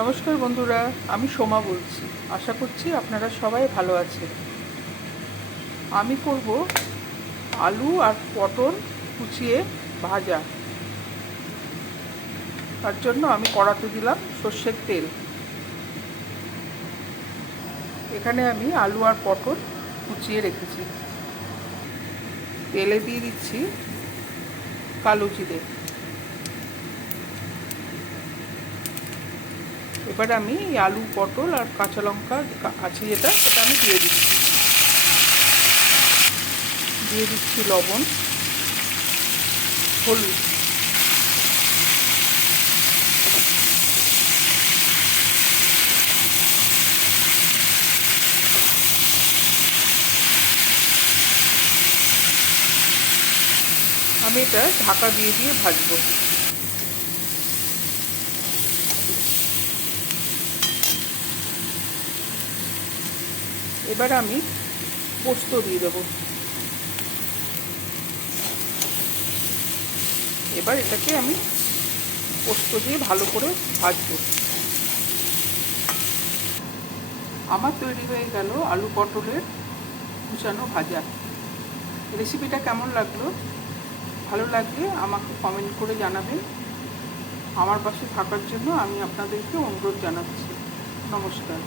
নমস্কার বন্ধুরা, আমি সোমা বলছি। আশা করছি আপনারা সবাই ভালো আছেন। আমি করব আলু আর পটল কুচিয়ে ভাজা। তার জন্য আমি কড়াতে দিলাম সর্ষের তেল। এখানে আমি আলু আর পটল কুচিয়ে রেখেছি। তেলে দিয়ে দিচ্ছি কালো জিরে। এবার আমি আলু পটল আর কাঁচা লঙ্কা আছে সেটা আমি দিয়ে দিচ্ছি লবণ, হলুদ। আমি এটা ঢাকা দিয়ে ভাজবো। এবার আমি পোস্ত দিয়ে দেবো। এবার এটাকে আমি পোস্ত দিয়ে ভালো করে ভাজবো। আমার তৈরি হয়ে গেল আলু পটলের কুচানো ভাজা। রেসিপিটা কেমন লাগলো? ভালো লাগলে আমাকে কমেন্ট করে জানাবেন। আমার পাশে থাকার জন্য আমি আপনাদেরকে অনুরোধ জানাচ্ছি। নমস্কার।